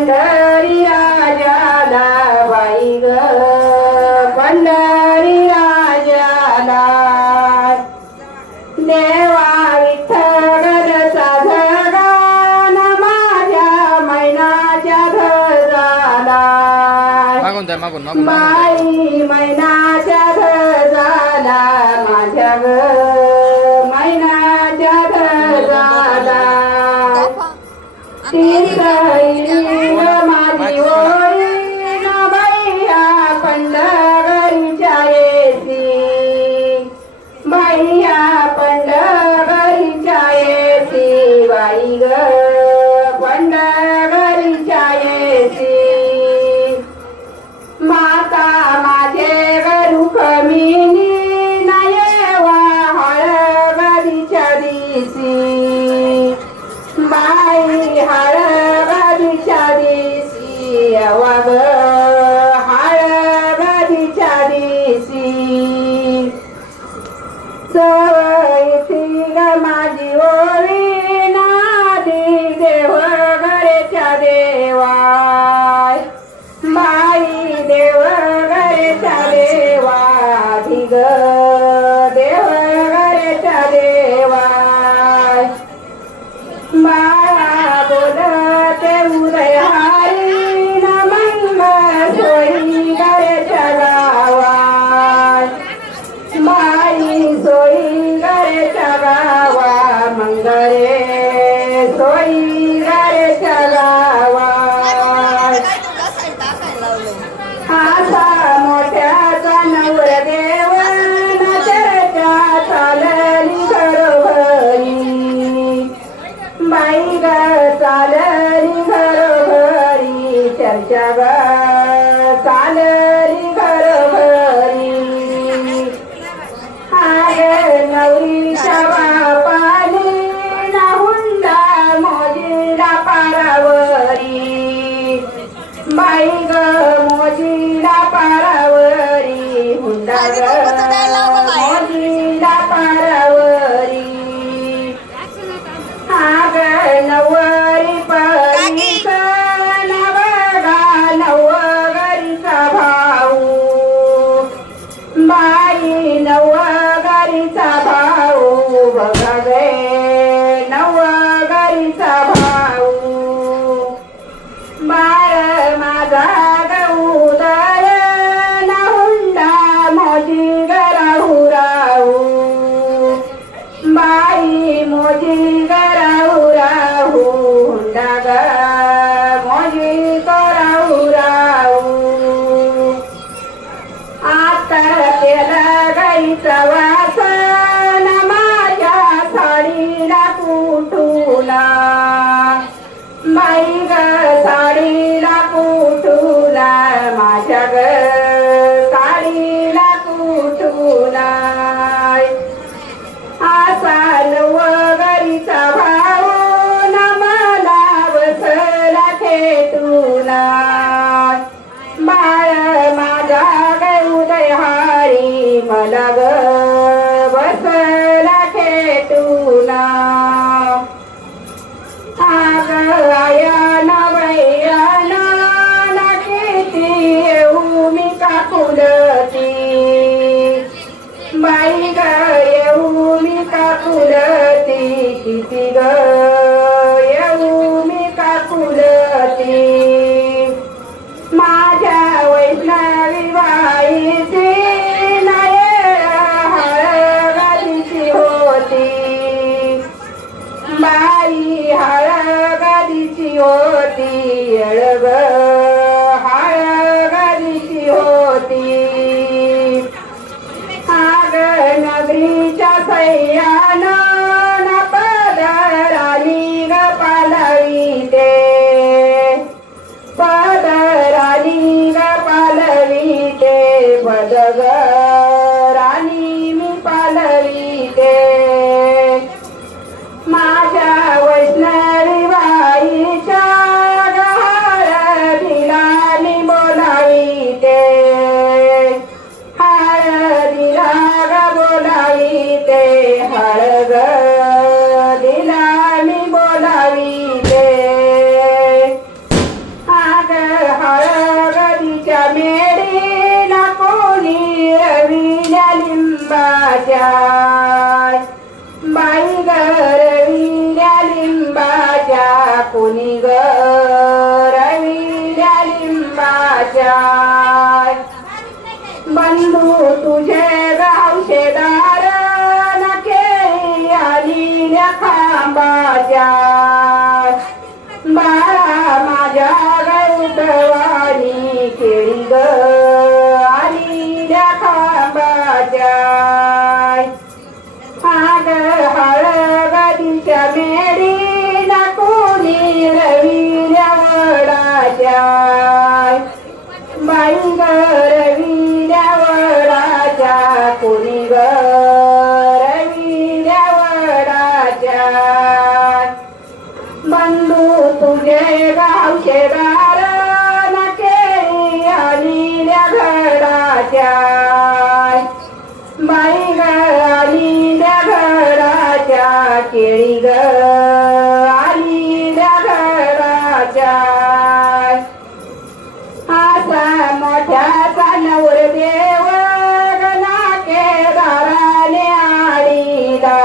पंढरी राजाला बाई ग पंढरी राजाला देवा विठ्ठल साधगान माझ्या मैनाच्या घराला बाई मैनाच्या घराला माझ्या ग मैनाच्या घराला माझी होईन बैया पंढरीच्या येसी बैया पंढरीच्या येसी बाई ग पंढरीच्या येसी माता माझे रुखमिनी नयेवा हळगरीच्या दिसी बाई हळगरीच्या दिसी अवाग हळगरीच्या दिसी सवयीतील माझी ओवी नादी देव घरेच्या देवा बाई देव घरेच्या देवा धिग देव घरेच्या देवा बाळा बोलते उदय हरी नमंग सोयी घरेच्या गावात बाई सोयी घरेच्या गावा मंगरे सोयी घरेच्या गावात आसा मोठ्याचा नवरदेव नजरच्या चालली घरोघरी बाई ग चालली घरोघरी चर्चा ग चालली घरोघरी आगे नवरीच्या बापाने ना हुंडा मोजीला पारावरी बाई ग मोजीला पारावरी हुंडा ग मोजीला पारावरी आग नवरी परीच नवगा नवगरीचा भाऊ बाई नवगरीचा भाऊ बघा गे नवगरीचा भाऊ बाळ माझा गौदय हुंडा मोजी गराहू राहू बाई मोजी गराहू राहू हुंडा ग मोजी कराहू राहू आता केला गाईचा वासन माझ्या साडीला कुठूला बाई ग साडीला कुठूला माझ्या ग साडीला कुठूला आसा नवगरीचा भाऊ न मला बसला खेटूला बाळ माझा उदय हारी मला ग बसला खेटूला आग आया न बैया न किती येऊ मी काकुलती बाई ग येऊ मी काकुलती किती ग येऊ मी काकुलती माझ्या वैष्णवी बाईची हळगरीची होती बाई हळगरीची होती अळग हळगरीची होती आग नगरीच्या सह्यान पदराली ग पालवीते पदराली ग पालवीते पदग राणी मी पालवीते माझ्या वैष्णवी बाईच्या गहाळ जाय बंधू तुझे गावशेदार नके आली खांबाच्या बाळा माझ्या गौतवानी केळी ग आली खांबाच्या आग हळगदीच्या मेरी नकुनी रविल्या वडाच्या बाई ग रविल्या वडाच्या कोणी ग रविल्या वडाच्या बंधू तुझे गावशेदार नके आलील्या घडाच्या बाई ग आलील्या घडाच्या केळी ग आलील्या घडाच्या असा मोठ्याचा नवरदेव नाकेदाराने आडीला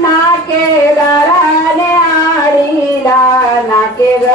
नाकेदाराने आडीला नाके ग